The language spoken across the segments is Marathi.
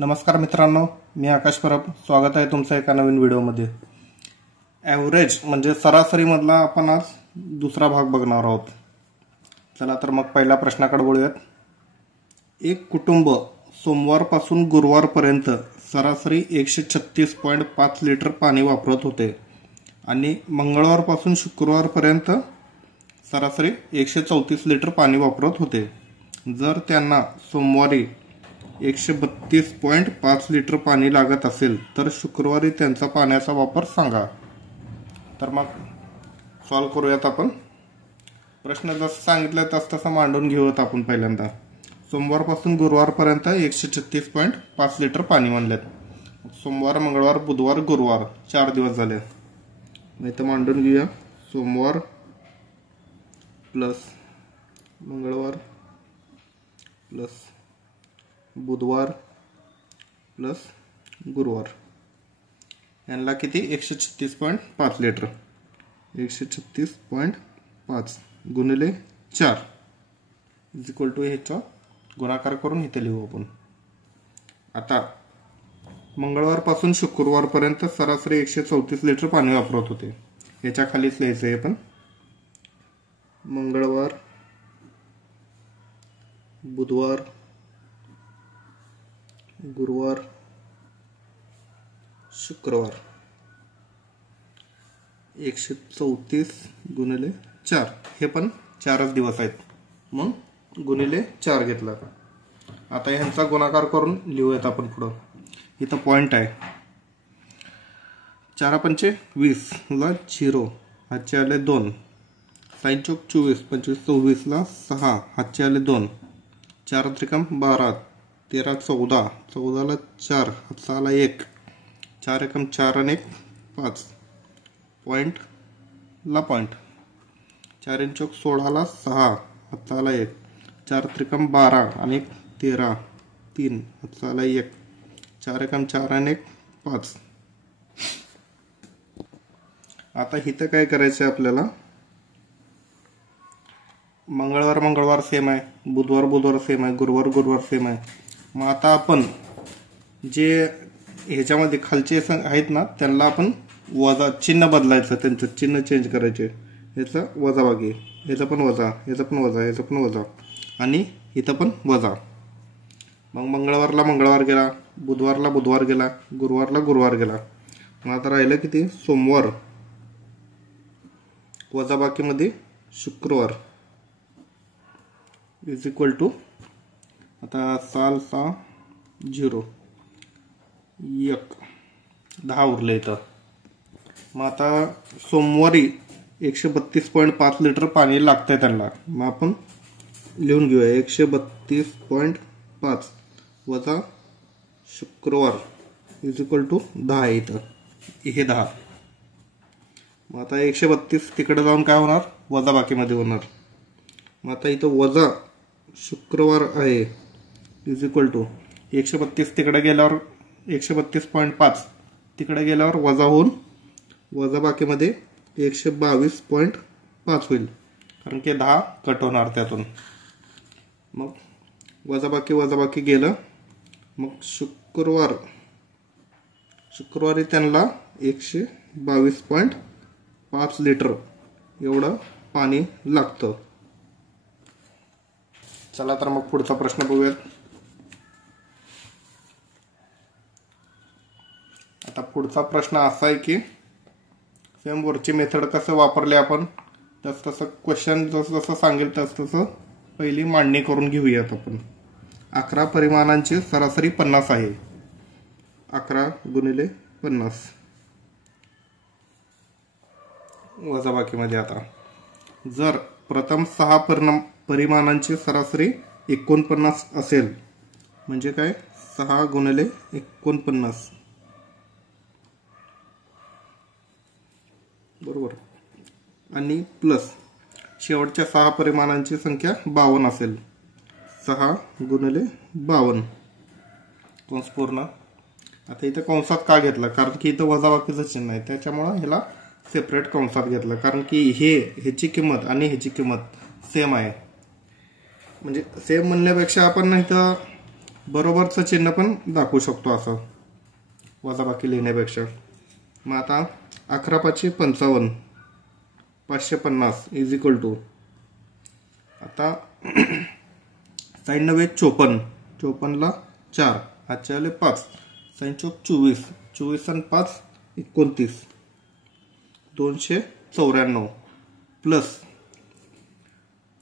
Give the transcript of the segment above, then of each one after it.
नमस्कार मित्रांनो, मी आकाश परब. स्वागत आहे तुमचं एका नवीन व्हिडिओमध्ये. ॲव्हरेज म्हणजे सरासरीमधला आपण आज दुसरा भाग बघणार आहोत. चला तर मग पहिल्या प्रश्नाकडे वळूयात. एक कुटुंब सोमवारपासून गुरुवारपर्यंत सरासरी 136.5 लिटर पाणी वापरत होते आणि मंगळवारपासून शुक्रवारपर्यंत सरासरी 134 लिटर पाणी वापरत होते. जर त्यांना सोमवारी 132.5 लिटर पाणी लागत असेल तर शुक्रवारी त्यांचा पाण्याचा वापर सांगा. तर मग सॉल्व करूयात आपण. प्रश्न जसं सांगितलं तसं मांडून घेऊयात आपण. पहिल्यांदा सोमवारपासून गुरुवारपर्यंत 136.5 लिटर पाणी म्हणलेत. सोमवार, मंगळवार, बुधवार, गुरुवार 4 दिवस झाले. नाही तर मांडून घेऊया. सोमवार प्लस मंगळवार प्लस बुधवार प्लस गुरुवार यांना किती 136.5 लिटर. 136.5 गुणिले 4 इज इक्वल टू ह्याचा गुणाकार करून इथे लिहू आपण. आता मंगळवारपासून शुक्रवारपर्यंत सरासरी 134 लिटर पाणी वापरत होते. याच्या खालीच लिहायचं आहे पण. मंगळवार, बुधवार, गुरुवार, शुक्रवार 134 गुणिले 4. हे पण 4च दिवस आहेत, मग गुणिले 4 घेतला. आता ह्यांचा गुणाकार करून लिहूयात आपण पुढं. इथं पॉईंट आहे. 4 पंचे 20 ला 0, हातचे आले 2. 6 चौक 24, 25 24 ला 6, हातचे आले 2. 4 त्रिकम 12, 13 14, 14 ला 4, हातचा आला 1. 4 एकम 4 आणि 1 5. पॉईंट ला पॉईंट. 4 चौक 16 ला 6, हातचा आला 1. 4 त्रिकम 12 आणि 13, 3, हातचा आला 1. 4 एकम 4 आणि 1 5. आता इथं काय करायचं आहे आपल्याला. मंगळवार सेम आहे, बुधवार सेम आहे, गुरुवार सेम आहे. मग आता आपण जे ह्याच्यामध्ये खालचे आहेत ना त्यांना आपण वजा चिन्ह बदलायचं. त्यांचं चिन्ह चेंज करायचे. ह्याचं वजाबाकी, ह्याचं पण वजा, ह्याचं पण वजा, ह्याचं पण वजा आणि इथं पण वजा. मग मंगळवारला मंगळवार गेला, बुधवारला बुधवार गेला, गुरुवारला गुरुवार गेला. मग आता राहिलं किती. सोमवार वजाबाकीमध्ये शुक्रवार इज इक्वल टू आता 6 0 1 10 उरले इथं. मग आता सोमवारी 132.5 लिटर पाणी लागतंय त्यांना. मग आपण लिहून घेऊया 132.5 वजा शुक्रवार इज इक्वल टू 10 आहे इथं. हे 10. मग आता 132 तिकडे जाऊन काय होणार, वजा बाकीमध्ये होणार. मग आता इथं वजा शुक्रवार आहे इज इक्वल टू 132 तिकडे गेल्यावर 132.5 तिकडे गेल्यावर वजा होऊन वजा बाकीमध्ये 122.5 होईल, कारण की 10 कट होणार त्यातून. मग वजाबाकी गेलं. मग शुक्रवारी त्यांना 122.5 लिटर एवढं पाणी लागतं. चला तर मग पुढचा प्रश्न बघूयात. आता पुढचा प्रश्न असा आहे की सेम वरची मेथड कसं वापरले आपण तसं क्वेश्चन जसं सांगेल तसं पहिली मांडणी करून घेऊयात आपण. 11 परिमाणांची सरासरी 50 आहे. 11 गुणिले 50 वजाबाकीमध्ये. आता जर प्रथम 6 परिमाणांची सरासरी 49 असेल म्हणजे काय 6 गुणिले 49 बरोबर. आणि प्लस शेवटच्या 6 परिमाणांची संख्या 52 असेल. 6 गुणिले 52 कंस पूर्ण. आता इथं कंसात का घेतलं, कारण की इथं वजाबाकीचं चिन्ह आहे त्याच्यामुळं ह्याला सेपरेट कंसात घेतलं. कारण की ह्याची किंमत आणि ह्याची किंमत सेम आहे. म्हणजे सेम म्हणण्यापेक्षा आपण इथं बरोबरचं चिन्ह पण दाखवू शकतो असं वजाबाकी लिहिण्यापेक्षा. मग आता 11×5=55 550 इज इक्वल टू आता 9×9 = 54 ला 4 हातच्या आले 5 9×4 = 24 24 आणि 5 29 294 प्लस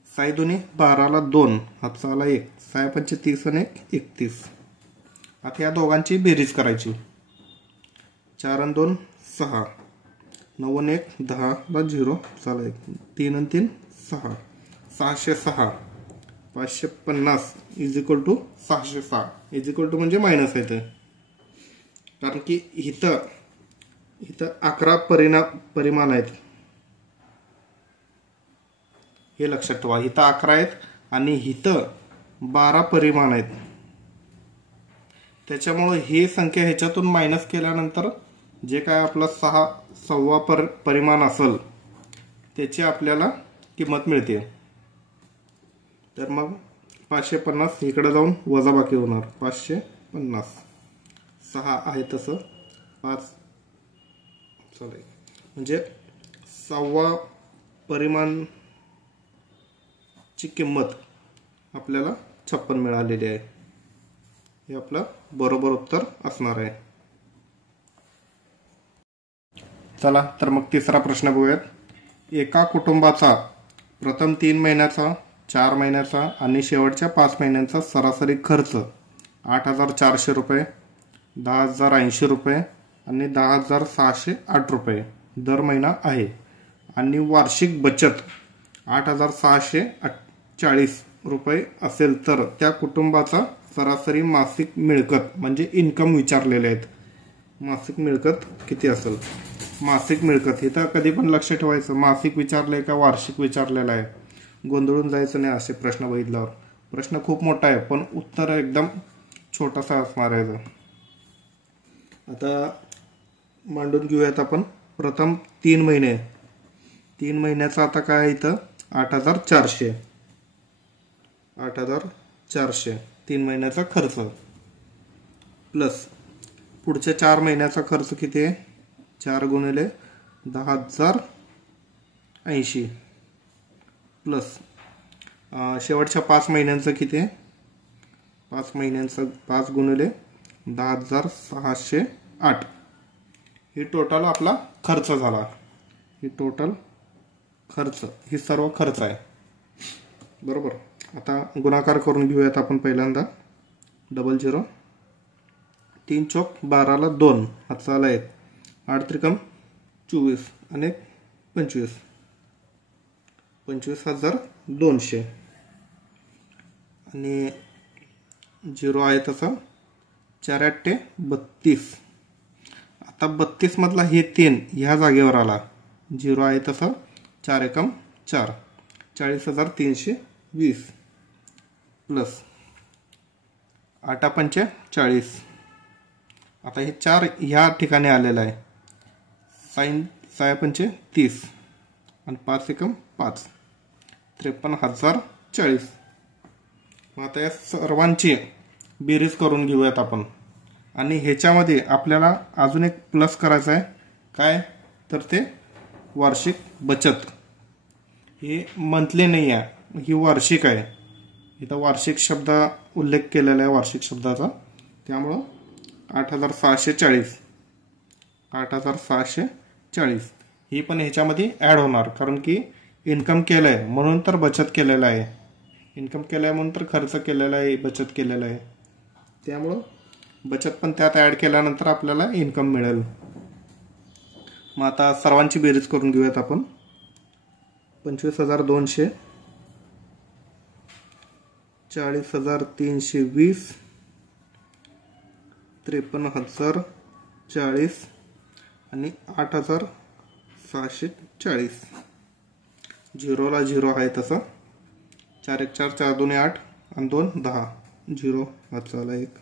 6×2 = 12 ला 2 हातचा आला 1 6×5 = 30 आणि 31. आता या दोघांची बेरीज करायची. 4 आणि 2 6 9 आणि 1 10 ला 0 चाला 1 3 आणि 3 6 606 550 is equal to 606 is equal to म्हणजे मायनस आहे ते, कारण की इथं 11 परिमाण आहेत हे लक्षात ठेवा. इथं 11 आहेत आणि इथं 12 परिमाण आहेत. त्याच्यामुळे ही संख्या ह्याच्यातून मायनस केल्यानंतर जे काय आपलं 6 परिमाण असेल त्याची आपल्याला किंमत मिळते. तर मग 550 इकडे जाऊन वजाबाकी होणार 550 6 आहे तसं 5 चालेल म्हणजे 6 परिमाणची किंमत आपल्याला 56 मिळालेली आहे. हे आपलं बरोबर उत्तर असणार आहे. चला तर मग तिसरा प्रश्न बघूयात. एका कुटुंबाचा प्रथम 3 महिन्याचा 4 महिन्याचा आणि शेवटच्या 5 महिन्यांचा सरासरी खर्च 8,400 रुपये 10,080 रुपये आणि 10,608 रुपये दर महिना आहे आणि वार्षिक बचत 8,640 रुपये असेल तर त्या कुटुंबाचा सरासरी मासिक मिळकत म्हणजे इन्कम विचारलेले आहेत. मासिक मिळकत किती असेल. मासिक मिळकत इथं कधी पण लक्ष ठेवायचं मासिक विचारलंय का वार्षिक विचारलेलं आहे. गोंधळून जायचं नाही असे प्रश्न बघितल्यावर. प्रश्न खूप मोठा आहे पण उत्तर एकदम छोटासा असणार आहे. आता मांडून घेऊयात आपण. प्रथम 3 महिने 3 महिन्याचा आता काय आहे इथं 8,400 3 महिन्याचा खर्च प्लस पुढच्या 4 महिन्याचा खर्च किती आहे 4 × 10,080 प्लस शेवटच्या 5 महिन्यांचं किती आहे 5 महिन्यांचं 5 × 10,608 ही टोटल आपला खर्च झाला. ही टोटल खर्च ही सर्व खर्च आहे बरोबर. आता गुणाकार करून घेऊयात आपण. पहिल्यांदा 00 3×4 = 12 ला 2 हातचा आला 1 8×3 = 24 आणि 25 25,200 आणि 0 आहे तसं 4×8 = 32. आता 32 मधला हे 3 ह्या जागेवर आला. 0 आहे तसं 4×1 = 4 40,320 प्लस 8×5 = 40. आता हे 4 ह्या ठिकाणी आलेलं आहे. 6×5 = 30 आणि 5×1 = 5 53,040. आता या सर्वांची बेरीज करून घेऊयात आपण. आणि ह्याच्यामध्ये आपल्याला अजून एक प्लस करायचं आहे काय तर ते वार्षिक बचत. ही मंथली नाही आहे ही वार्षिक आहे. इथं वार्षिक शब्द उल्लेख केलेला आहे वार्षिक शब्दाचा. त्यामुळं 8,640 ही पण ह्याच्यामध्ये ॲड होणार कारण की इन्कम केलं आहे म्हणून तर बचत केलेलं आहे. इन्कम केलं आहे म्हणून तर खर्च केलेला आहे बचत केलेलं आहे. त्यामुळं बचत पण त्यात ॲड केल्यानंतर आपल्याला इन्कम मिळेल. मग आता सर्वांची बेरीज करून घेऊयात आपण. 25,200 40,320 53,040 आणि 8,640. 0ला 0 आहे तसं 4×1 = 4 4×2 = 8 आणि 2 = 10 0 हातचा आला 1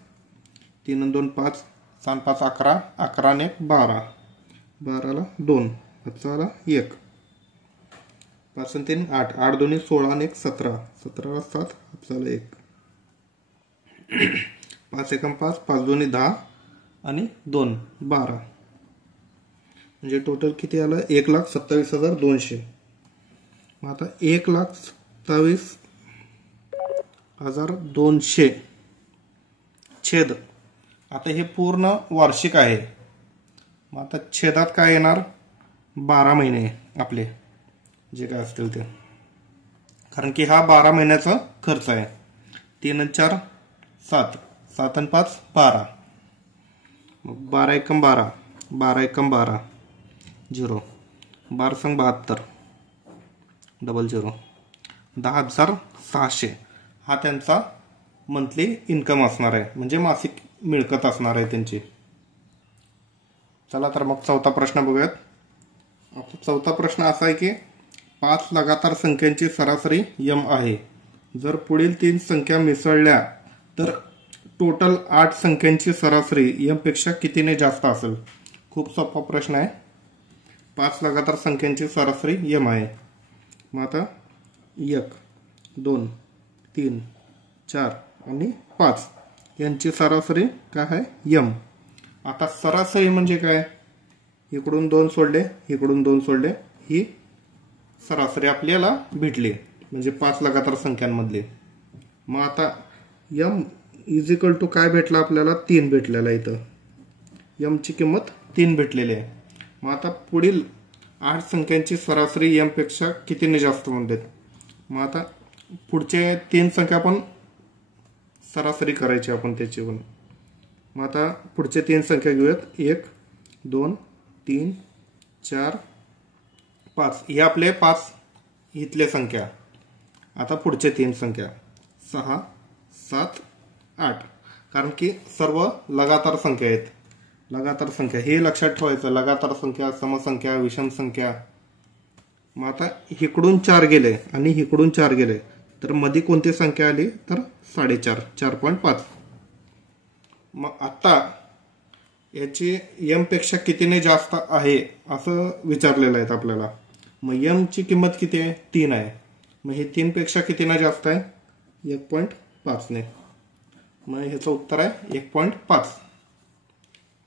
3 आणि 2 = 5 7 5 = 11 11 आणि 1 = 12 12ला 2 हातचा आला 1 5 आणि 3 = 8 8 2 = 16 आणि 1 = 17 17ला 7 हातचा आला 1 5 एकम 5, 5 दोन्ही 10 आणि 2 12, म्हणजे टोटल किती आलं 1,27,200. मग आता 1,27,200 छेद, आता हे पूर्ण वार्षिक आहे. मग आता छेदात काय येणार 12 महिने आपले जे काय असतील ते, कारण की हा 12 महिन्याचा खर्च आहे. 3 आणि 4 7, 7 आणि 5 12, मग 12 एकम 12, 12 एकम 12 0, 12 संग 72 00, 10,600 हा त्यांचा मंथली इन्कम असणार आहे, म्हणजे मासिक मिळकत असणार आहे त्यांची. चला तर मग चौथा प्रश्न बघूयात. आता चौथा प्रश्न असा आहे की 5 लगातार संख्यांची सरासरी यम आहे. जर पुढील 3 संख्या मिसळल्या तर टोटल 8 संख्यांची सरासरी यम पेक्षा कितीने जास्त असेल. खूप सोपा प्रश्न आहे. 5 लगातार संख्यांची सरासरी यम आहे. मग आता 1 2 3 4 आणि 5 यांची सरासरी काय आहे यम. आता सरासरी म्हणजे काय, इकडून 2 सोडले इकडून 2 सोडले, ही सरासरी आपल्याला भेटली, म्हणजे 5 लगातार संख्यांमधली. मग आता यम इज इक्वल टू काय भेटला आपल्याला 3 भेटलेला, इथं यमची किंमत 3 भेटलेली आहे. मग आता पुढील 8 संख्यांची सरासरी यम पेक्षा कितीने जास्त म्हणतात. मग आता पुढचे 3 संख्या पण सरासरी करायची आपण त्याची पण. मग आता पुढचे 3 संख्या घेऊयात. 1 2 3 4 5, हे आपले 5 इथले संख्या. आता पुढचे 3 संख्या 6 7 8, कारण की सर्व लगातार संख्या आहेत. लगातार संख्या हे लक्षात ठेवायचं, लगातार संख्या, समसंख्या, विषम संख्या. मग आता इकडून 4 गेले आणि इकडून 4 गेले, तर मध्ये कोणती संख्या आली तर 4.5, 4.5. मग आता याची यम पेक्षा कितीने जास्त आहे असं विचारलेलं आहे आपल्याला. मग यम ची किंमत किती आहे 3 आहे. मग हे 3 पेक्षा कितीने जास्त आहे 1.5 ने. मग ह्याचं उत्तर आहे 1.5.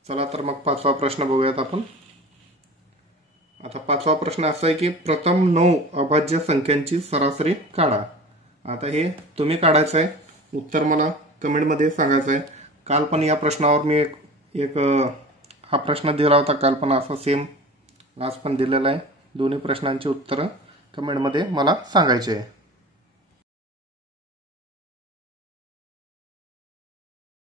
चला तर मग 5वा प्रश्न बघूयात आपण. आता 5वा प्रश्न असा आहे की प्रथम 9 अभाज्य संख्यांची सरासरी काढा. आता हे तुम्ही काढायचं आहे, उत्तर मला कमेंटमध्ये सांगायचं आहे. काल पण या प्रश्नावर मी एक हा प्रश्न दिला होता, काल पण असा सेम आज पण दिलेला आहे. दोन्ही प्रश्नांची उत्तरं कमेंटमध्ये मला सांगायची आहे.